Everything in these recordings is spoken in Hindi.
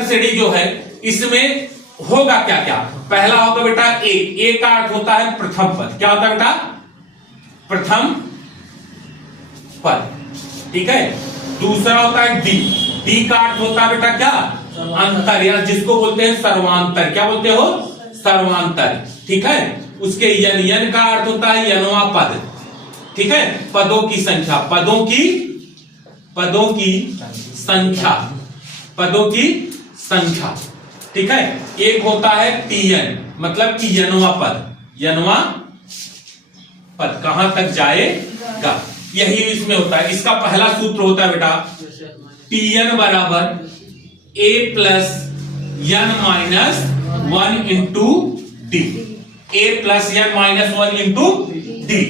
श्रेणी जो है इसमें होगा क्या क्या। पहला होगा बेटा ए का अर्थ होता है प्रथम पद। क्या होता है बेटा? प्रथम पद। ठीक है। दूसरा होता है डी का अर्थ होता है बेटा क्या? अंतर, या जिसको बोलते हैं सर्वांतर। क्या बोलते हो? सर्वांतर। ठीक है। उसके यन का अर्थ होता है यनवा पद। ठीक है। पदों की संख्या, पदों की संख्या। ठीक है। एक होता है टीएन, मतलब कि यनवा पद कहां तक जाएगा, यही इसमें होता है। इसका पहला सूत्र होता है बेटा टीएन बराबर A plus N minus 1 into D. A plus N minus 1 into D.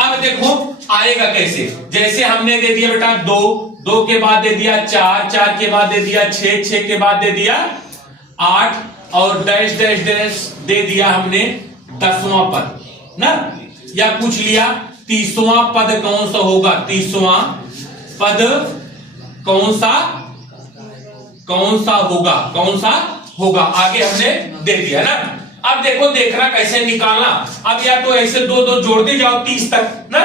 अब देखो आएगा कैसे। जैसे हमने दे दिया बेटा 2 के बाद दे दिया 4 के बाद दे दिया 6 के बाद दे दिया 8 और डैश डैश डैश दे दिया हमने 10वां पद ना, या पूछ लिया 30वां पद कौन सा होगा। 30वां पद कौन सा होगा आगे हमने दे दिया ना। अब देखो देखना कैसे निकालना। अब या तो ऐसे दो जोड़ दे जाओ 30 तक ना,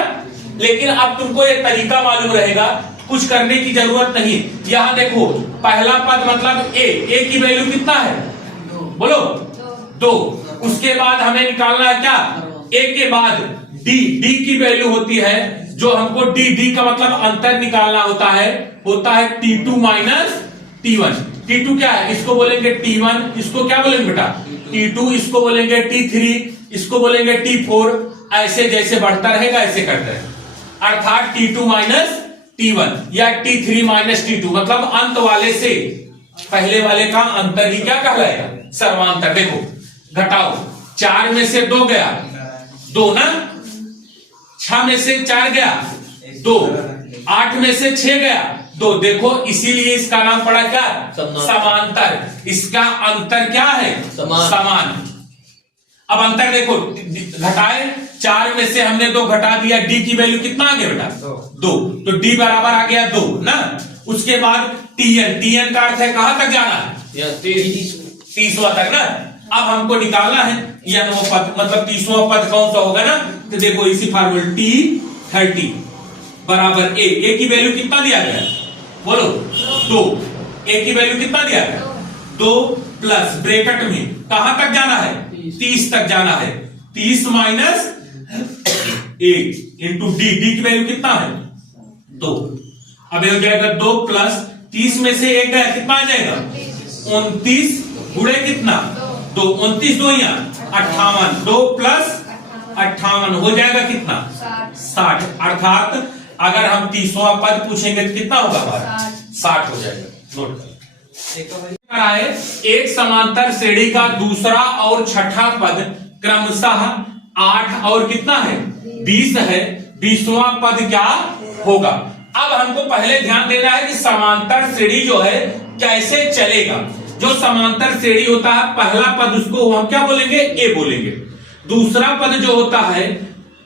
लेकिन अब तुमको ये तरीका मालूम रहेगा, कुछ करने की जरूरत नहीं। यहां देखो पहला पद मतलब ए की वैल्यू कितना है बोलो 2। उसके बाद हमें निकालना है क्या? ए के बाद डी की वैल्यू होती है जो हमको डी का मतलब अंतर निकालना होता है T2 माइनस T1। T2 क्या है? इसको बोलेंगे T1, इसको क्या बोलेंगे बेटा T2, इसको बोलेंगे T3, इसको बोलेंगे T4। ऐसे जैसे बढ़ता रहेगा ऐसे करते हैं, अर्थात T2 माइनस T1 या T3 माइनस T2, मतलब अंत वाले से पहले वाले का अंतर ही क्या कहलाएगा? सर्वांतर। देखो घटाओ, 4 में से 2 गया 2 ना, 6 में से 4 गया 2, 8 में से 6 गया 2। देखो इसीलिए इसका नाम पड़ा क्या? समांतर। इसका अंतर क्या है? समान। अब अंतर देखो घटाए, 4 में से हमने 2 घटा दिया, डी की वैल्यू कितना आ गया बेटा 2, तो डी बराबर आ गया 2 ना। उसके बाद टीएन का अर्थ है कहां तक जाना है? 30वां तक ना। अब हमको निकालना है यनवा पद, मतलब 30वां पद कौन सा होगा ना। तो देखो इसी फार्मूला T30 बराबर ए की वैल्यू कितना दिया गया बोलो 2। ए की वैल्यू कितना दिया गया 2 प्लस ब्रैकेट में कहां तक जाना है? 30 तक जाना है। 30 माइनस 1 इंटू डी की वैल्यू कितना है 2। अब हो जाएगा 2 प्लस 30 में से 1 गया कितना आ जाएगा 29 गुणे कितना 2, 29 2 58, 2 प्लस 58 हो जाएगा कितना 60। अर्थात अगर हम 30वां पद पूछेंगे तो कितना होगा हमारा 60 हो जाएगा। नोट कर एक समांतर श्रेणी का दूसरा और छठा पद क्रमशः 8 और कितना है 20 है। 20वां पद क्या होगा? अब हमको पहले ध्यान देना है कि समांतर श्रेणी जो है कैसे चलेगा। जो समांतर श्रेणी होता है पहला पद उसको हम क्या बोलेंगे? ए बोलेंगे। दूसरा पद जो होता है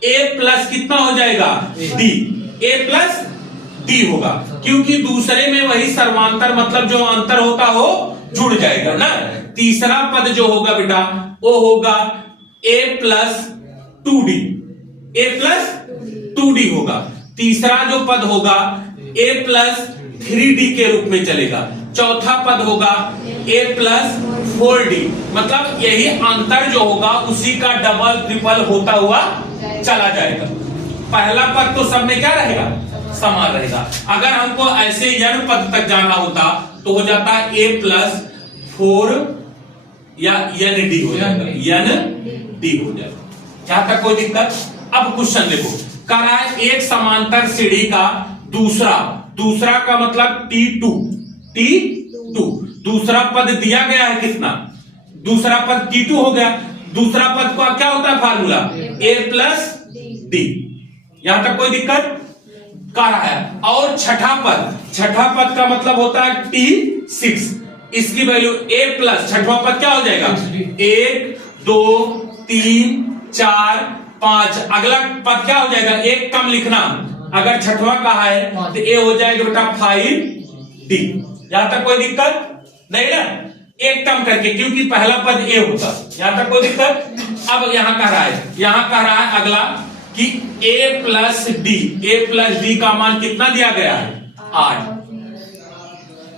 ए प्लस कितना हो जाएगा डी, ए प्लस डी होगा, क्योंकि दूसरे में वही सर्वांतर मतलब जो अंतर होता हो जुड़ जाएगा ना। तीसरा पद जो होगा बेटा वो होगा ए प्लस 2D, ए प्लस 2D होगा। तीसरा जो पद होगा ए प्लस 3D के रूप में चलेगा। चौथा पद होगा ए प्लस 4D, मतलब यही अंतर जो होगा उसी का डबल ट्रिपल होता हुआ चला जाएगा। पहला पद तो सब में क्या रहेगा समान रहेगा। अगर हमको ऐसे n पद तक जाना होता तो हो जाता है a प्लस 4 या ND हो जाएगा, ND हो जाएगा। यहां तक कोई दिक्कत? अब क्वेश्चन देखो, कह रहा है एक समांतर सीढ़ी का दूसरा का मतलब T2 दूसरा पद दिया गया है कितना, दूसरा पद T2 हो गया। दूसरा पद का क्या होता है फार्मूला a प्लस डी। यहां तक कोई दिक्कत? कह रहा है और छठा पद का मतलब होता है T6, इसकी वैल्यू a प्लस छठवां पद क्या हो जाएगा 1 2 3 4 5। अगला पद क्या हो जाएगा, एक कम लिखना, अगर छठवां कहा है तो a हो जाएगा बेटा 5D। यहां तक कोई दिक्कत? नहीं ना, एक टर्म करके, क्योंकि पहला पद ए होता। यहां तक कोई दिक्कत? अब यहां कह रहा है अगला कि a प्लस डी का मान कितना दिया गया है? 8।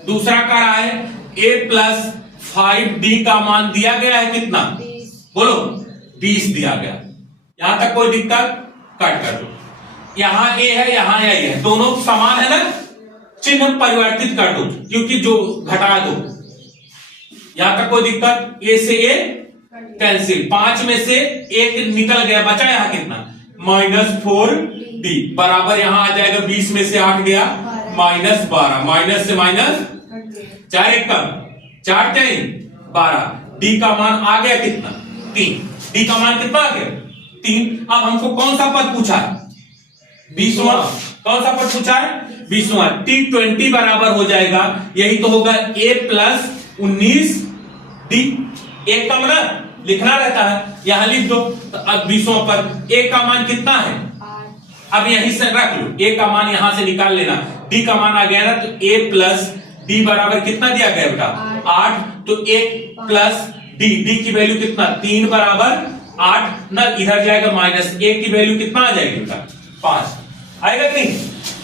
दूसरा कह रहा है a प्लस 5d का मान दिया गया है कितना? बोलो, 20 दिया गया। यहां तक कोई दिक्कत? कट कर दो। यहां a है, यहां a है, दोनों समान है ना, चिन्ह परिवर्तित कर दो, क्योंकि जो घटा दो। यहां तक कोई दिक्कत? a से a कैंसिल, 5 में से 1 निकल गया, बचा यहां कितना? -4d बराबर यहां आ जाएगा 20 में से 8 गया -12, माइनस से माइनस 4 एक कम 4 12, डी का मान आ गया कितना? 3। डी का मान कितना आ गया? 3। अब हमको कौन सा पद पूछा है? 20वां। कौन सा पद पूछा है? 20वां। T20 बराबर हो जाएगा, यही तो होगा a प्लस 19d। एक कम ना लिखना रहता है, यहां लिख दो। तो अब 20वां पद, a का मान कितना है? अब यहीं से रख लो, a का मान यहां से निकाल लेना। d का मान आ गया ना, तो a प्लस d बराबर कितना दिया गया बेटा? 8। तो 1 प्लस d की वैल्यू कितना? 3 बराबर 8 ना, इधर जाएगा माइनस, a की वैल्यू कितना आ जाएगी बेटा? 5 आएगा कि नहीं?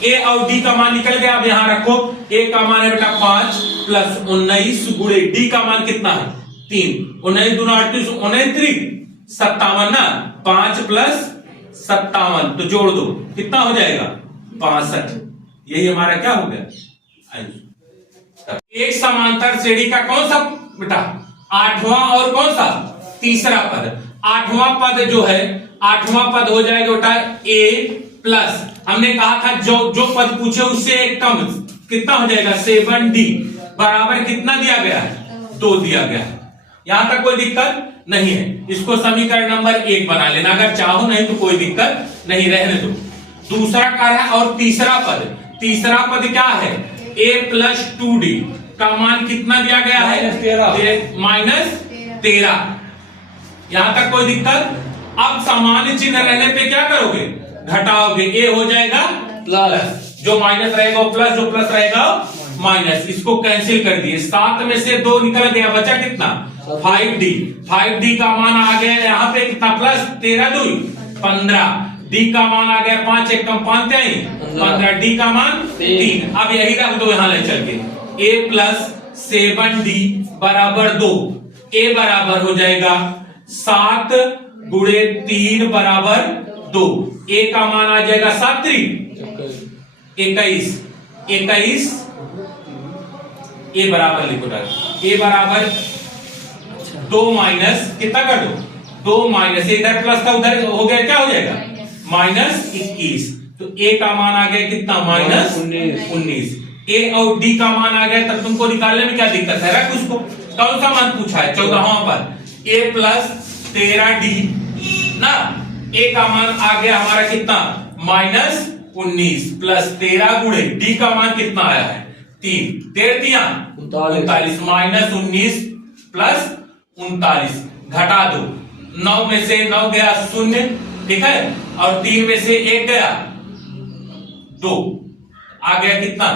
a और d का मान निकल गया। अब यहां रखो, a का मान है बेटा 5 प्लस 19 गुणे d का मान कितना है? 3। 19 दूना 38, 39 57 ना, 5 प्लस 57 तो जोड़ दो, कितना हो जाएगा? 65। यही हमारा क्या हो गया? एक समांतर श्रेणी का कौन सा बेटा? 8वां और कौन सा? तीसरा पद। 8वां पद जो है, 8वां पद हो जाएगा बेटा a प्लस, हमने कहा था जो पद पूछे उससे एक कम, कितना हो जाएगा? 7d बराबर कितना दिया गया है? 2 दिया गया है। यहां तक कोई दिक्कत नहीं है। इसको समीकरण नंबर 1 बना लेना अगर चाहो, नहीं तो कोई दिक्कत नहीं, रहने दो। दूसरा कार्य है और तीसरा पद क्या है? a प्लस 2d का मान कितना दिया गया है? -13। यहां तक कोई दिक्कत? अब सामान्य चिन्ह रहने पे क्या करोगे? घटाओगे, a हो जाएगा प्लस, जो माइनस रहेगा वो प्लस, जो प्लस रहेगा माइनस। इसको कैंसिल कर दिए, 7 में से 2 निकल गया, बचा कितना? 5d का मान आ गया यहाँ पे कितना? प्लस 13 2 15, d का मान आ गया 5 1 कम 5 15, d का मान 3। अब यही रख दो यहां ले चल के, a प्लस 7d बराबर 2। a बराबर हो जाएगा 7 गुणे 3 बराबर 2। a का मान आ जाएगा 7 21। a बराबर लिखो, a बराबर 2 माइनस कितना कर दो? 2 माइनस, इधर प्लस था उधर हो गया, क्या हो जाएगा? -21। तो a का मान आ गया कितना? -19। a और d का मान आ गया, तब तुमको निकालने में क्या दिक्कत है? रख उसको। कौन सा मान पूछा है? 14वां पर a प्लस 13d ना, a का मान आ गया हमारा कितना? -19 प्लस 13 गुणे d का मान कितना आया है? 3 39 -19 प्लस 39 घटा दो, 9 में से 9 गया 0, ठीक है, और 3 में से 1 गया 2, आ गया कितना?